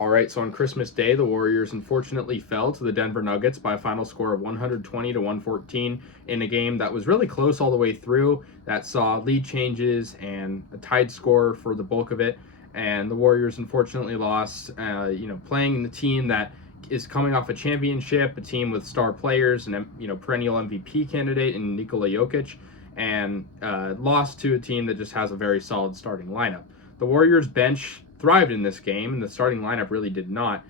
All right, so on Christmas Day, the Warriors unfortunately fell to the Denver Nuggets by a final score of 120 to 114 in a game that was really close all the way through, that saw lead changes and a tied score for the bulk of it. And the Warriors unfortunately lost, playing the team that is coming off a championship, a team with star players and, perennial MVP candidate in Nikola Jokic, and lost to a team that just has a very solid starting lineup. The Warriors bench thrived in this game, and the starting lineup really did not,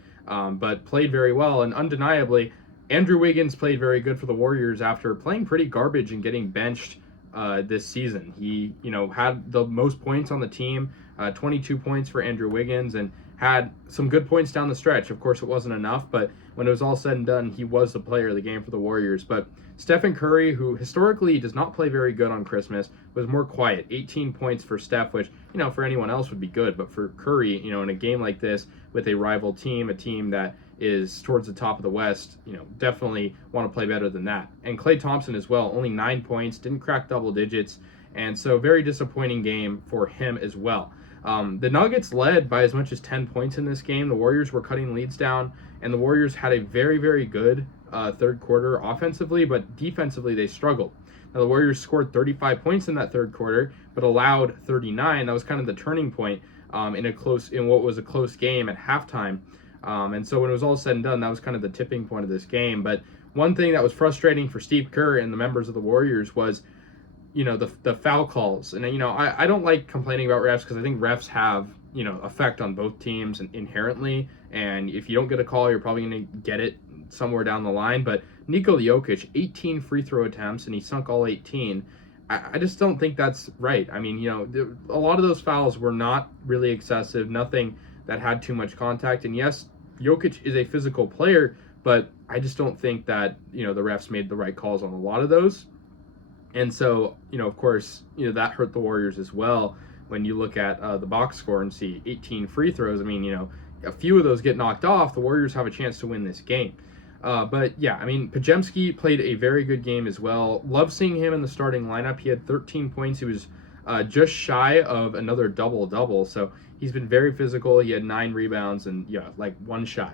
but played very well. And undeniably, Andrew Wiggins played very good for the Warriors after playing pretty garbage and getting benched this season. He, had the most points on the team, 22 points for Andrew Wiggins, and had some good points down the stretch. Of course, it wasn't enough, but when it was all said and done, he was the player of the game for the Warriors. But Stephen Curry, who historically does not play very good on Christmas, was more quiet. 18 points for Steph, which, for anyone else would be good. But for Curry, in a game like this with a rival team, a team that is towards the top of the West, definitely want to play better than that. And Klay Thompson as well, only 9 points, didn't crack double digits. And so very disappointing game for him as well. The Nuggets led by as much as 10 points in this game. The Warriors were cutting leads down, and the Warriors had a very, very good third quarter offensively, but defensively they struggled. Now, the Warriors scored 35 points in that third quarter, but allowed 39. That was kind of the turning point in what was a close game at halftime. And so when it was all said and done, that was kind of the tipping point of this game. But one thing that was frustrating for Steve Kerr and the members of the Warriors was, the foul calls. And, I don't like complaining about refs because I think refs have, effect on both teams inherently. And if you don't get a call, you're probably going to get it somewhere down the line. But Nikola Jokic, 18 free throw attempts, and he sunk all 18. I just don't think that's right. I mean, a lot of those fouls were not really excessive, nothing that had too much contact. And yes, Jokic is a physical player, but I just don't think that, the refs made the right calls on a lot of those. And so, of course, that hurt the Warriors as well. When you look at the box score and see 18 free throws, I mean, a few of those get knocked off, the Warriors have a chance to win this game. But yeah, I mean, Podziemski played a very good game as well. Love seeing him in the starting lineup. He had 13 points. He was just shy of another double-double. So he's been very physical. He had 9 rebounds and, one shy.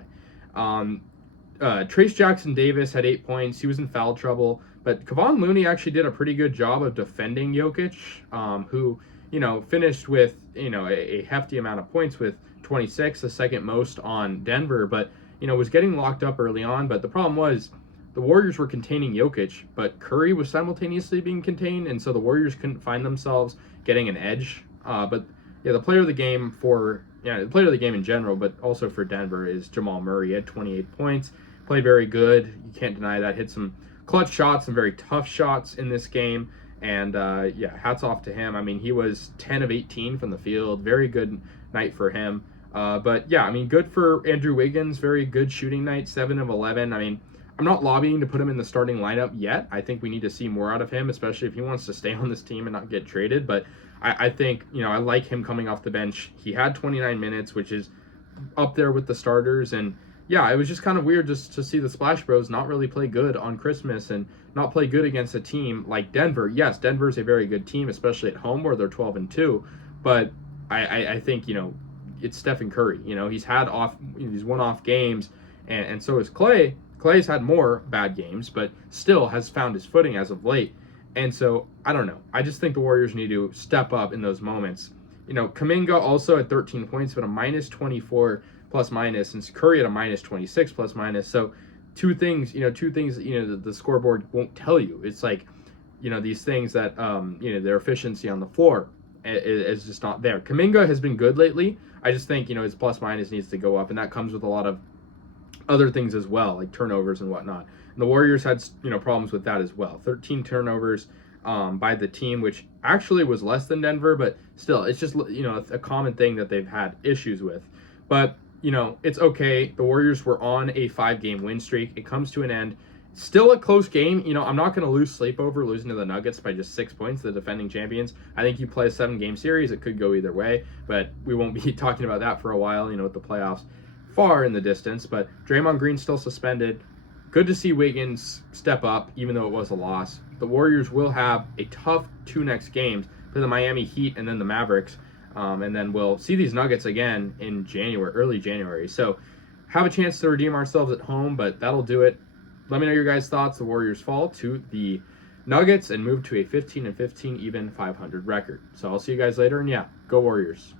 Trace Jackson-Davis had 8 points. He was in foul trouble. But Kevon Looney actually did a pretty good job of defending Jokic, who, finished with, a hefty amount of points with 26, the second most on Denver, but, was getting locked up early on. But the problem was the Warriors were containing Jokic, but Curry was simultaneously being contained, and so the Warriors couldn't find themselves getting an edge. But, yeah, the player of the game in general, but also for Denver is Jamal Murray. He had 28 points, played very good. You can't deny that. Hit some clutch shots, some very tough shots in this game. And, hats off to him. I mean, he was 10 of 18 from the field. Very good night for him. But, yeah, I mean, good for Andrew Wiggins. Very good shooting night, 7 of 11. I mean, I'm not lobbying to put him in the starting lineup yet. I think we need to see more out of him, especially if he wants to stay on this team and not get traded. But I think, I like him coming off the bench. He had 29 minutes, which is up there with the starters. And, yeah, it was just kind of weird just to see the Splash Bros not really play good on Christmas and not play good against a team like Denver. Yes, Denver's a very good team, especially at home where they're 12-2. But I think, it's Stephen Curry. He's had these one-off games, and so is Klay. Klay's had more bad games, but still has found his footing as of late. And so, I don't know. I just think the Warriors need to step up in those moments. Kuminga also at 13 points, but a minus 24 plus minus, and Curry at a minus 26 plus minus. So two things that the scoreboard won't tell you. It's like, these things that, their efficiency on the floor is just not there. Kuminga has been good lately. I just think, his plus minus needs to go up, and that comes with a lot of other things as well, like turnovers and whatnot. And the Warriors had, problems with that as well. 13 turnovers by the team, which actually was less than Denver, but still, it's just, a common thing that they've had issues with. But, it's okay. The Warriors were on a 5-game win streak. It comes to an end. Still a close game. I'm not going to lose sleep over losing to the Nuggets by just 6 points, the defending champions. I think you play a 7-game series. It could go either way, but we won't be talking about that for a while, with the playoffs far in the distance. But Draymond Green's still suspended. Good to see Wiggins step up, even though it was a loss. The Warriors will have a tough 2 next games, play the Miami Heat and then the Mavericks. And then we'll see these Nuggets again in January, early January. So have a chance to redeem ourselves at home, but that'll do it. Let me know your guys' thoughts. The Warriors fall to the Nuggets and move to a 15-15 even 500 record. So I'll see you guys later, and yeah, go Warriors.